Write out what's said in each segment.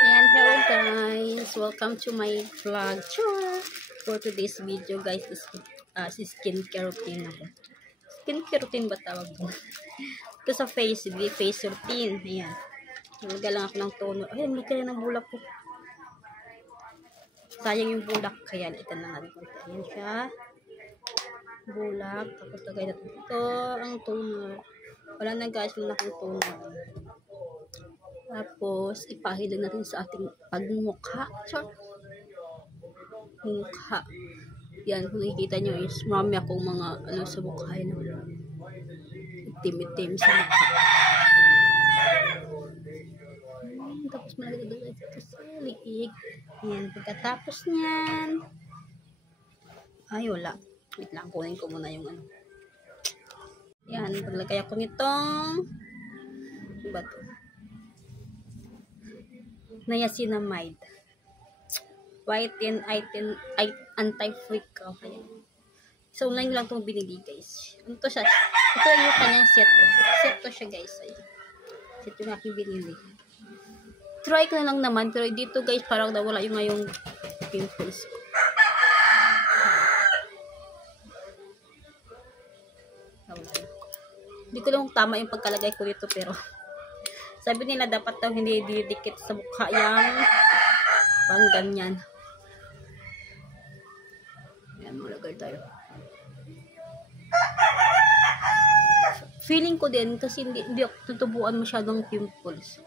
And hello guys, welcome to my vlog. Sure. For today's video guys is skincare routine ako. Skincare routine ba tawag mo? Ito sa face routine. Ayan. Nalagay lang ako ng toner. Ay, hindi kaya ng bulak ko. Sayang yung bulak. Kaya ito na natin konti. Ayan siya. Bulak. Tapos lagay natin ito ang toner. Wala na guys, wala akong toner. Tapos, ipahid natin sa ating pagmukha. Sure. Mukha. Yan, kung nakikita nyo is marami akong mga sa mukha. Itim-itim sa mukha. Tapos, malagay ito sa liig. Yan, pagkatapos niyan. Ay, wala. Wait lang, kunin ko muna yung Yan, paglagay ako nitong iba to. Niacinamide. Whiten anti-freak. Okay. So, online lang itong binili, guys. Ano to siya? Ito yung kanyang set. Set to siya, guys. Ayan. Set yung aking binili. Try ko na lang naman. Pero dito, guys, parang nawala yung ngayong pimples ko. Nawala. Hindi ko lang tama yung pagkalagay ko dito, pero sabi nila dapat daw hindi didikit sa mukha yung pang ganyan. Ayan, malagay tayo. Feeling ko din kasi hindi ako tutubuan masyadong pimples.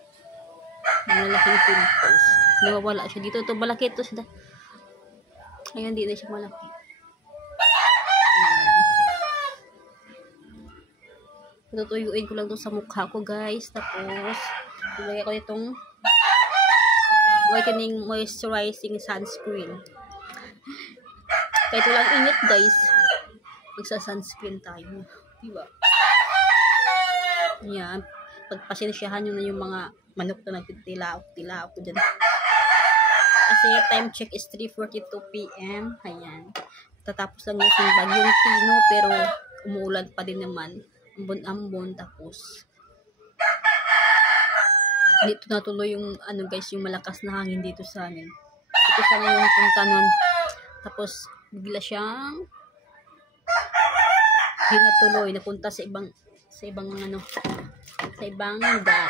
Malaking pimples. Nawawala siya dito. Ito, malaki ito siya. Ayan, hindi na siya malaki. Tutuyuin ko lang ito sa mukha ko, guys. Tapos, ilagay ko itong whitening moisturizing sunscreen. Kahit walang init, guys, magsa-sunscreen tayo. Diba? Yan. Pagpasensyahan nyo na yung mga manok na nagtilaok ko dyan. Kasi time check is 3:42 PM. Ayan. Tatapos lang yung bagyong Tino, pero umuulan pa din naman. Ambon, tapos dito natuloy yung guys, yung malakas na hangin dito sa amin. Ito sa ngayon punta nun. Tapos bigla siyang hinatuloy, napunta sa ibang lugar.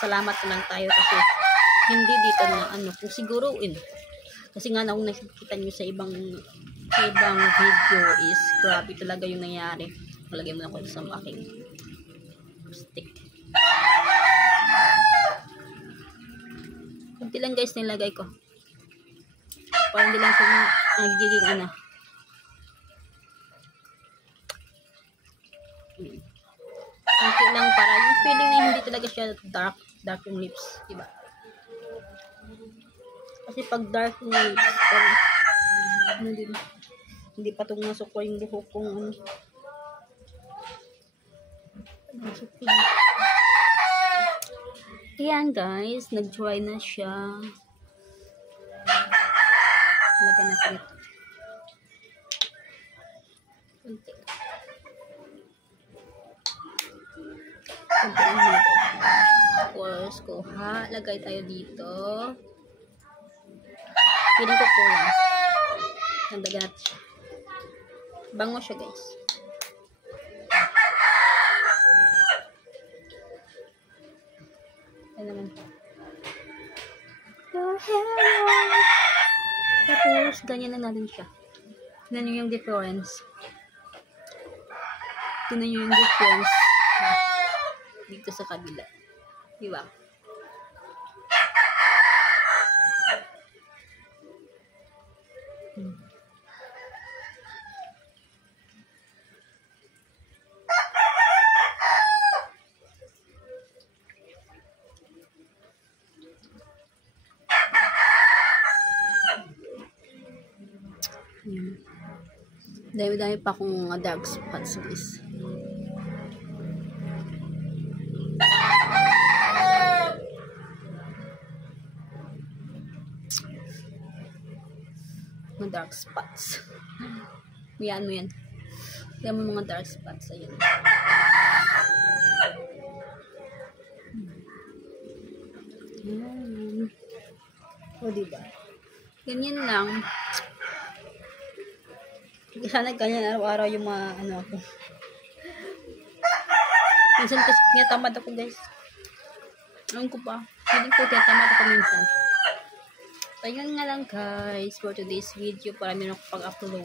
Salamat na lang tayo kasi hindi dito na kung siguruin. Kasi nga kung nakikita nyo sa ibang video is grabe talaga yung nangyari. Malagay mo na ko sa aking stick. Kunti lang guys nilagay ko. Para hindi lang siya nagiging Kunti lang para yung feeling na hindi talaga siya dark yung lips. Diba? Kasi pag dark yung lips, hindi pa itong nasukwa yung buhok kong nasukwa. Ayan guys, nag-dry na siya. Lagyan natin ito. Kunti. Kunti lang nilagay. Tapos, lagay tayo dito. Piling ko kulang. Nandagyan natin siya. Bango siya guys. Ayan naman. Tapos ganyan na natin siya. Tignan nyo yung difference. Tignan nyo yung difference dito sa kabila. Diba? Dami-dami pa akong dark spots guys. Mga dark spots. Yan mo yan. Yan mo mga dark spots. Ayan. Yan. O, diba? Ganyan lang. Sana ganyan araw-araw yung mga ano ako. Minsan kasi tinatamad ako guys. Alam ko pa. Hindi ko tinatamad ako minsan. So, yun nga lang guys for today's video para meron ako pag-upload.